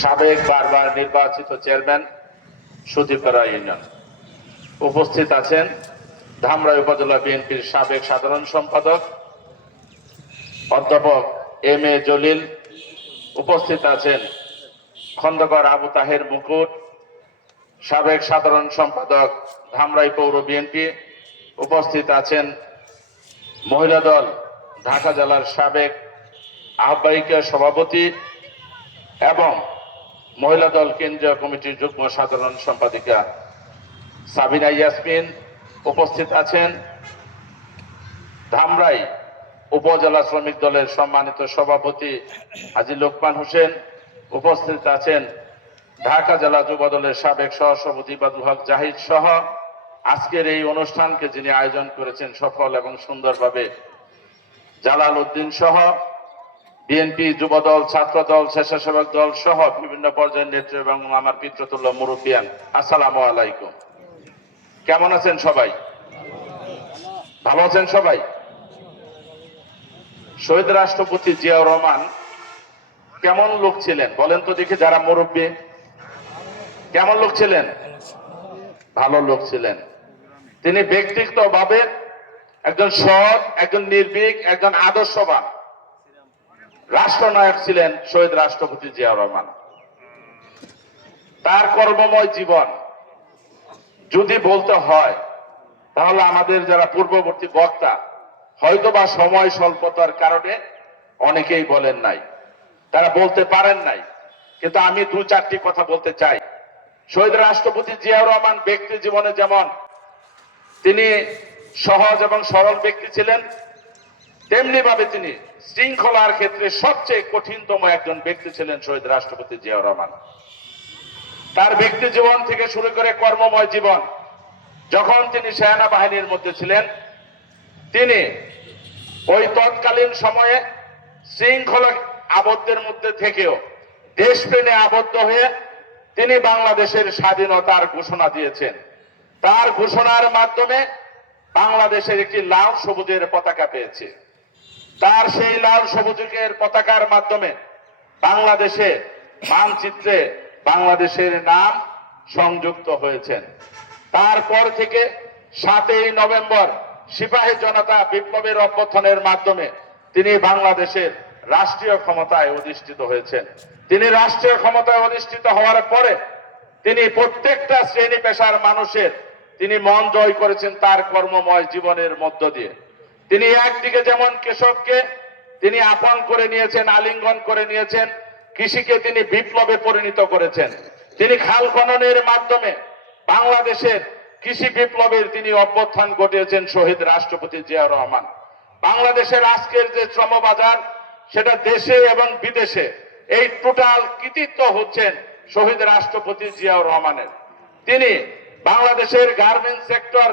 সাবেক বারবার নির্বাচিত চেয়ারম্যান সুদীপাড়া ইউনিয়ন। উপস্থিত আছেন ধামরাই উপজেলা বিএনপির সাবেক সাধারণ সম্পাদক অধ্যাপক এম এ জলিল। উপস্থিত আছেন খন্দকার আবু তাহের মুকুট, সাবেক সাধারণ সম্পাদক ধামরাই পৌর বিএনপি। উপস্থিত আছেন মহিলা দল ঢাকা জেলার সাবেক আহ্বায়িকা সভাপতি এবং মহিলা দল কেন্দ্রীয় কমিটির যুগ্ম সাধারণ সম্পাদিকা সাবিনা ইয়াসমিন। উপস্থিত আছেন ধামরাই উপজেলা শ্রমিক দলের সম্মানিত সভাপতি হাজী লোকমান হোসেন। উপস্থিত আছেন ঢাকা জেলা যুব দলের সাবেক সহসভাপতি ইবাদুল হক জাহিদ সহ আজকের এই অনুষ্ঠানকে যিনি আয়োজন করেছেন সফল এবং সুন্দরভাবে জালাল উদ্দিন সহ বিএনপি, যুবদল, ছাত্র দল, স্বেচ্ছাসেবক দল সহ বিভিন্ন পর্যায়ের নেতৃত্ব এবং আমার পিতৃতুল্য মুরব্বিয়ান, আসসালামু আলাইকুম। কেমন আছেন সবাই? ভালো আছেন সবাই? শহীদ রাষ্ট্রপতি জিয়াউর রহমান কেমন লোক ছিলেন বলেন তো দেখি, যারা মুরব্বী? কেমন লোক ছিলেন? ভালো লোক ছিলেন। তিনি ব্যক্তিগতভাবে একজন সৎ, একজন নির্ভীক, একজন আদর্শবান রাষ্ট্রনায়ক ছিলেন শহীদ রাষ্ট্রপতি জিয়াউর রহমান। তার কর্মময় জীবন যদি বলতে হয় তাহলে আমাদের যারা পূর্ববর্তী বক্তা হয়তোবা সময় স্বল্পতার কারণে অনেকেই বলেন নাই, তারা বলতে পারেন নাই, কিন্তু আমি দু চারটি কথা বলতে চাই। শহীদ রাষ্ট্রপতি জিয়াউর রহমান ব্যক্তি জীবনে যেমন তিনি সহজ এবং সরল ব্যক্তি ছিলেন, তেমনি ভাবে তিনি শৃঙ্খলার ক্ষেত্রে সবচেয়ে কঠিনতম একজন ব্যক্তি ছিলেন শহীদ রাষ্ট্রপতি জিয়াউর রহমান। তার ব্যক্তি জীবন থেকে শুরু করে কর্মময় জীবন, যখন তিনি সেনাবাহিনীর মধ্যে ছিলেন, তিনি ওই তৎকালীন সময়ে শৃঙ্খলা আবদ্ধের মধ্যে থেকেও দেশপ্রেমে আবদ্ধ হয়ে তিনি বাংলাদেশের স্বাধীনতার ঘোষণা দিয়েছেন। তার ঘোষণার মাধ্যমে বাংলাদেশের একটি লাল সবুজের পতাকা পেয়েছে। তার সেই লাল সবুজের পতাকার মাধ্যমে বাংলাদেশে মানচিত্রে বাংলাদেশের নাম সংযুক্ত হয়েছেন। তারপর থেকে 7ই নভেম্বর সিপাহী জনতা বিপ্লবের অভ্যুত্থানের মাধ্যমে তিনি বাংলাদেশের রাষ্ট্রীয় ক্ষমতায় অধিষ্ঠিত হয়েছেন। তিনি রাষ্ট্রীয় ক্ষমতায় অধিষ্ঠিত হওয়ার পরে তিনি প্রত্যেকটা শ্রেণী পেশার মানুষের তিনি মন জয় করেছেন তার কর্মময় জীবনের মধ্য দিয়ে। তিনি একদিকে যেমন কৃষককে তিনি আপন করে নিয়েছেন, আলিঙ্গন করে নিয়েছেন, কৃষিকে তিনি বিপ্লবে পরিণত করেছেন। তিনি খাল খননের মাধ্যমে বাংলাদেশের কৃষি বিপ্লবের তিনি অভ্যুত্থান ঘটিয়েছেন শহীদ রাষ্ট্রপতি জিয়াউর রহমান। বাংলাদেশের আজকের যে শ্রমবাজার, সেটা দেশে এবং বিদেশে এই টোটাল কৃতিত্ব হচ্ছেন শহীদ রাষ্ট্রপতি জিয়াউর রহমানের। তিনি বাংলাদেশের গার্মেন্টস সেক্টর